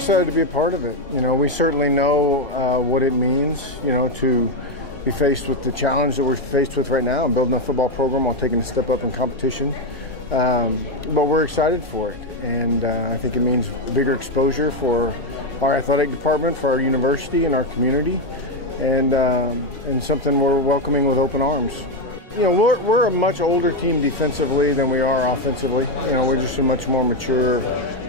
excited to be a part of it. You know, we certainly know what it means, you know, to be faced with the challenge that we're faced with right now, building a football program while taking a step up in competition. But we're excited for it, and I think it means bigger exposure for our athletic department, for our university and our community, and something we're welcoming with open arms. You know, we're a much older team defensively than we are offensively. You know, we're just a much more mature.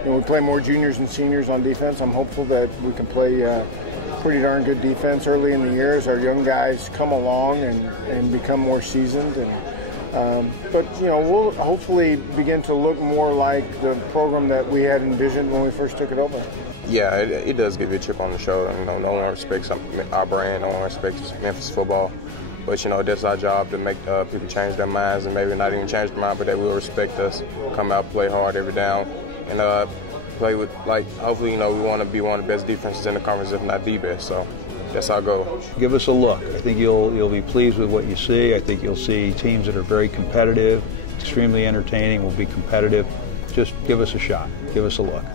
You know, we play more juniors and seniors on defense. I'm hopeful that we can play pretty darn good defense early in the year as our young guys come along and become more seasoned. But, you know, we'll hopefully begin to look more like the program that we had envisioned when we first took it over. Yeah, it does give you a chip on the shoulder. You know, no one respects our brand, no one respects Memphis football. But, you know, that's our job to make people change their minds, and maybe not even change their mind, but they will respect us, come out, play hard every down, and play with, like, hopefully, you know, we want to be one of the best defenses in the conference, if not the best. So that's our goal. Give us a look. I think you'll be pleased with what you see. I think you'll see teams that are very competitive, extremely entertaining, will be competitive. Just give us a shot. Give us a look.